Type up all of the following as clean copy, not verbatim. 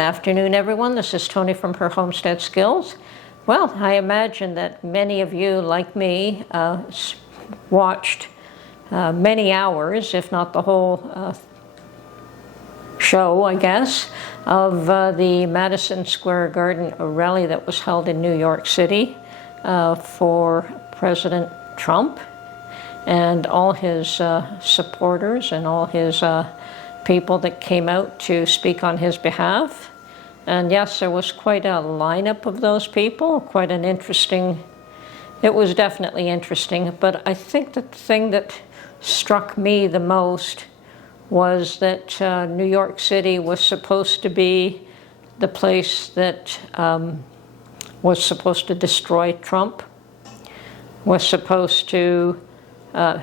afternoon, everyone. This is Tony from Her Homestead Skills. Well, I imagine that many of you, like me, watched many hours, if not the whole show, I guess, of the Madison Square Garden rally that was held in New York City for President Trump and all his supporters and all his people that came out to speak on his behalf. And yes, there was quite a lineup of those people, quite an interesting, it was definitely interesting, but I think that the thing that struck me the most was that New York City was supposed to be the place that was supposed to destroy Trump, was supposed to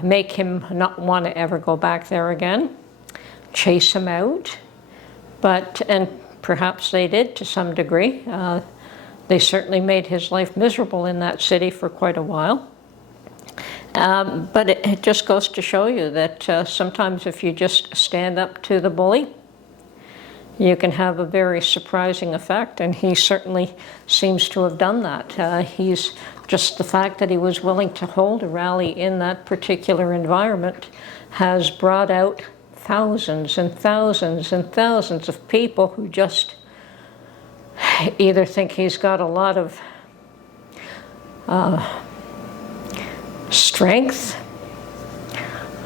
make him not want to ever go back there again, chase him out, and perhaps they did to some degree. They certainly made his life miserable in that city for quite a while. But it just goes to show you that sometimes if you just stand up to the bully, you can have a very surprising effect, and he certainly seems to have done that. He's just the fact that he was willing to hold a rally in that particular environment has brought out thousands and thousands and thousands of people who just either think he's got a lot of strength,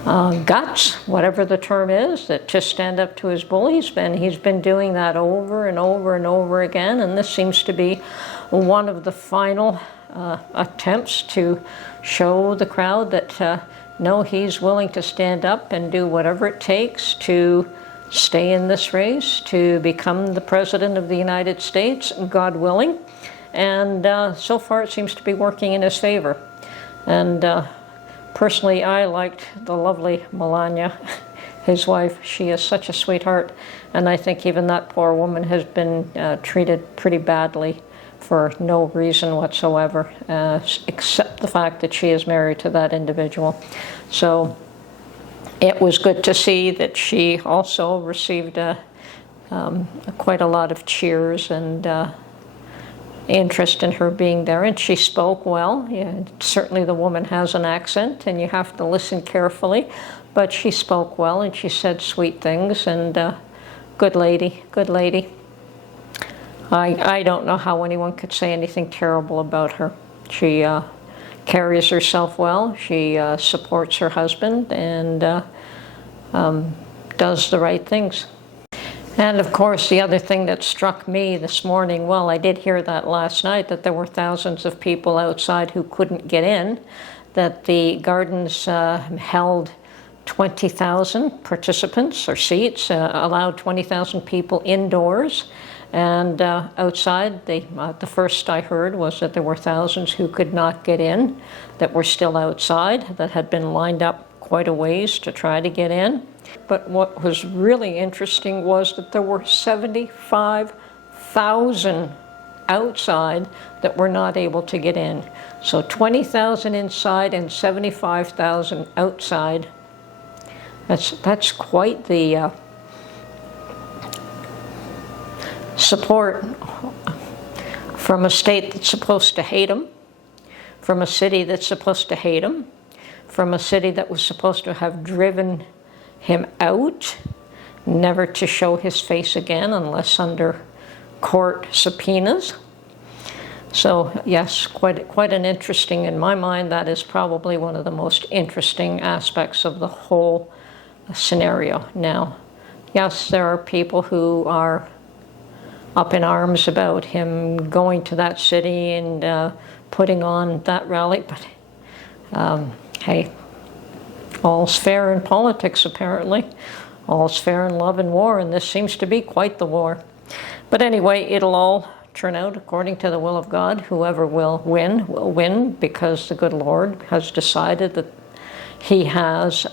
guts, whatever the term is, that to stand up to his bullies. He's been doing that over and over and over again, and this seems to be one of the final attempts to show the crowd that no, he's willing to stand up and do whatever it takes to stay in this race, to become the President of the United States, God willing. And so far it seems to be working in his favor. And personally, I liked the lovely Melania, his wife. She is such a sweetheart. And I think even that poor woman has been treated pretty badly for no reason whatsoever, except the fact that she is married to that individual. So it was good to see that she also received quite a lot of cheers and interest in her being there, and she spoke well. Yeah, certainly the woman has an accent, and you have to listen carefully, but she spoke well, and she said sweet things, and good lady, good lady. I don't know how anyone could say anything terrible about her. She carries herself well. She supports her husband and does the right things. And of course, the other thing that struck me this morning, well, I did hear that last night, that there were thousands of people outside who couldn't get in, that the gardens held 20,000 participants or seats, allowed 20,000 people indoors. And outside, the first I heard was that there were thousands who could not get in, that were still outside, that had been lined up quite a ways to try to get in. But what was really interesting was that there were 75,000 outside that were not able to get in. So 20,000 inside and 75,000 outside. That's quite the support from a state that's supposed to hate him, from a city that's supposed to hate him, from a city that was supposed to have driven him out, never to show his face again unless under court subpoenas. So yes, quite an interesting, in my mind, that is probably one of the most interesting aspects of the whole scenario. Now, yes, there are people who are up in arms about him going to that city and putting on that rally, but hey, all's fair in politics, apparently. All's fair in love and war, and this seems to be quite the war. But anyway, it'll all turn out according to the will of God. Whoever will win, because the good Lord has decided that he has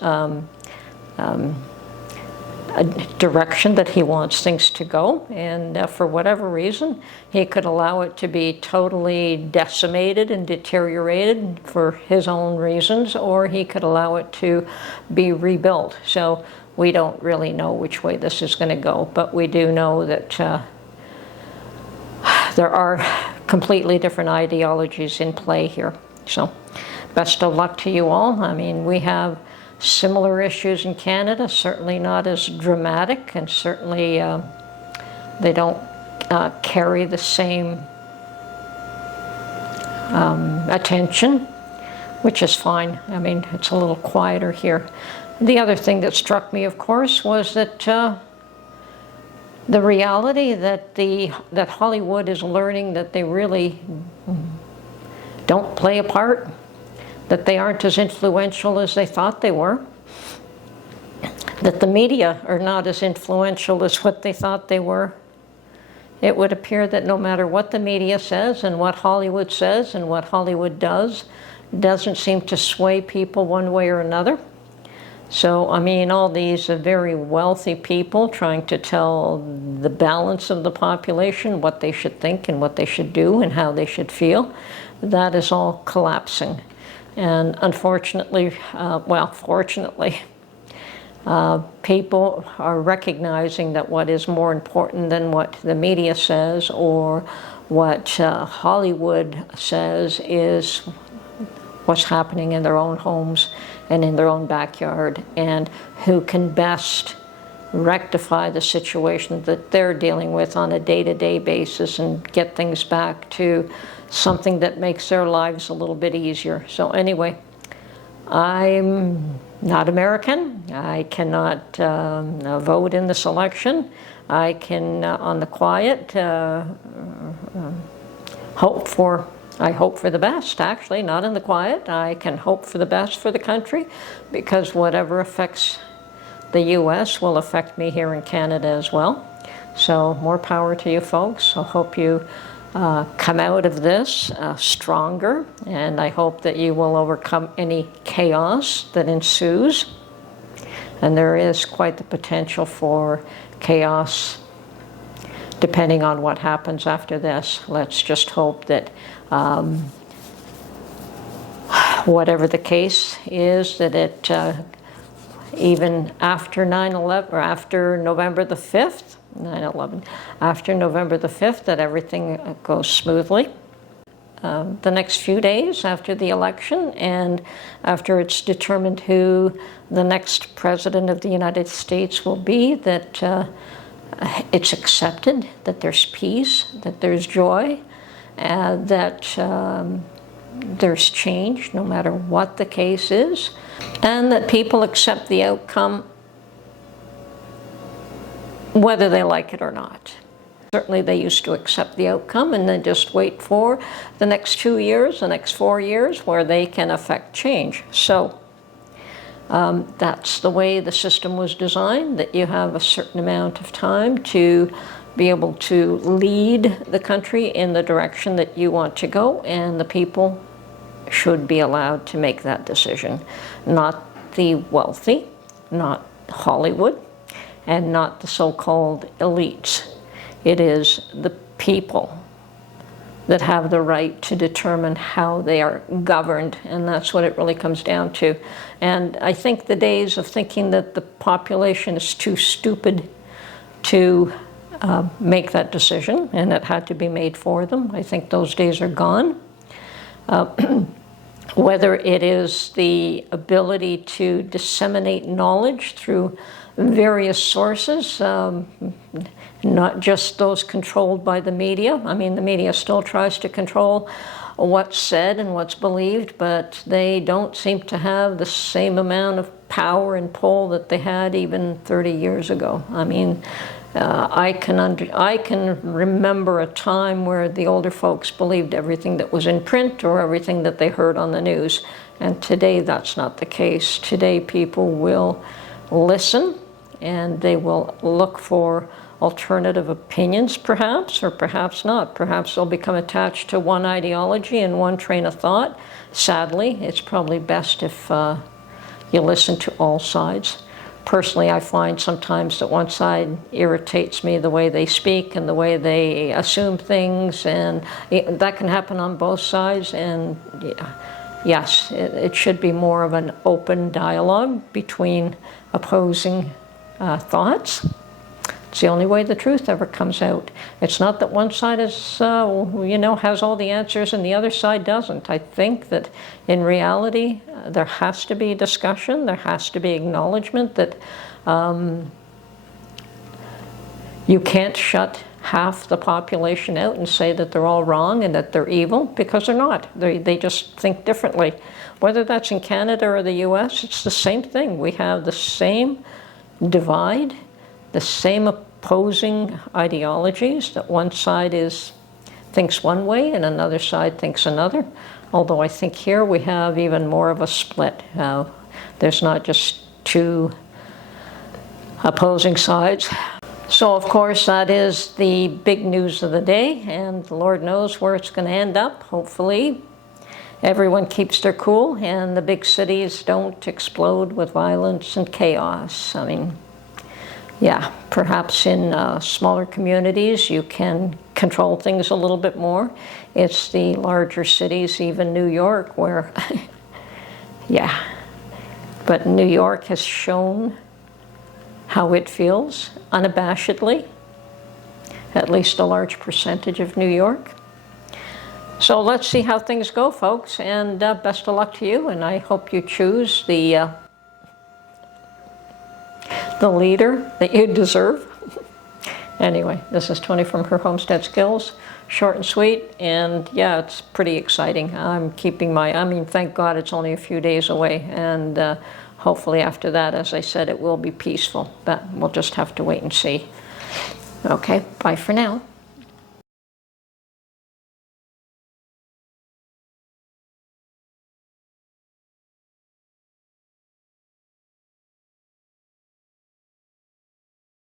a direction that he wants things to go, and for whatever reason, he could allow it to be totally decimated and deteriorated for his own reasons, or he could allow it to be rebuilt. So we don't really know which way this is going to go, but we do know that there are completely different ideologies in play here. So best of luck to you all. I mean, we have similar issues in Canada, certainly not as dramatic, and certainly they don't carry the same attention, which is fine. I mean, it's a little quieter here. The other thing that struck me, of course, was that the reality that Hollywood is learning that they really don't play a part, that they aren't as influential as they thought they were, that the media are not as influential as what they thought they were. It would appear that no matter what the media says and what Hollywood says and what Hollywood does, doesn't seem to sway people one way or another. So, I mean, all these very wealthy people trying to tell the balance of the population what they should think and what they should do and how they should feel, that is all collapsing. And unfortunately, fortunately, people are recognizing that what is more important than what the media says or what Hollywood says is what's happening in their own homes and in their own backyard, and who can best rectify the situation that they're dealing with on a day-to-day basis and get things back to something that makes their lives a little bit easier. So anyway, I'm not American. I cannot vote in this election. I can, on the quiet, I hope for the best, actually, not in the quiet. I can hope for the best for the country, because whatever affects the U.S. will affect me here in Canada as well. So more power to you folks. I hope you come out of this stronger, and I hope that you will overcome any chaos that ensues. And there is quite the potential for chaos depending on what happens after this. Let's just hope that whatever the case is, that it even after 9/11 or after November the 5th, 9/11, after November the 5th, that everything goes smoothly. The next few days after the election, and after it's determined who the next president of the United States will be, that it's accepted, that there's peace, that there's joy, that there's change no matter what the case is, and that people accept the outcome whether they like it or not. Certainly they used to accept the outcome and then just wait for the next 2 years, the next 4 years, where they can affect change. So that's the way the system was designed, that you have a certain amount of time to be able to lead the country in the direction that you want to go, and the people should be allowed to make that decision. Not the wealthy, not Hollywood, and not the so-called elites. It is the people that have the right to determine how they are governed, and that's what it really comes down to. And I think the days of thinking that the population is too stupid to make that decision, and it had to be made for them, I think those days are gone. Whether it is the ability to disseminate knowledge through various sources, not just those controlled by the media. I mean, the media still tries to control what's said and what's believed, but they don't seem to have the same amount of power and pull that they had even 30 years ago. I mean, I can remember a time where the older folks believed everything that was in print or everything that they heard on the news, and today that's not the case. Today people will listen, and they will look for alternative opinions, perhaps, or perhaps not. Perhaps they'll become attached to one ideology and one train of thought. Sadly, it's probably best if you listen to all sides. Personally, I find sometimes that one side irritates me, the way they speak and the way they assume things, and that can happen on both sides. And yes, it should be more of an open dialogue between opposing thoughts. It's the only way the truth ever comes out. It's not that one side is, has all the answers and the other side doesn't. I think that in reality, there has to be discussion. There has to be acknowledgement that you can't shut half the population out and say that they're all wrong and that they're evil, because they're not. They just think differently. Whether that's in Canada or the US, it's the same thing. We have the same divide, the same opposing ideologies, that one side thinks one way and another side thinks another. Although I think here we have even more of a split. There's not just two opposing sides. So of course that is the big news of the day, and the Lord knows where it's going to end up. Hopefully everyone keeps their cool and the big cities don't explode with violence and chaos. I mean, yeah, perhaps in smaller communities you can control things a little bit more. It's the larger cities, even New York, where, yeah. But New York has shown how it feels unabashedly, at least a large percentage of New York. So let's see how things go, folks, and best of luck to you, and I hope you choose the leader that you deserve. Anyway, this is Tony from Her Homestead Skills. Short and sweet, and yeah, it's pretty exciting. I'm keeping thank God it's only a few days away, and hopefully after that, as I said, it will be peaceful, but we'll just have to wait and see. Okay, bye for now.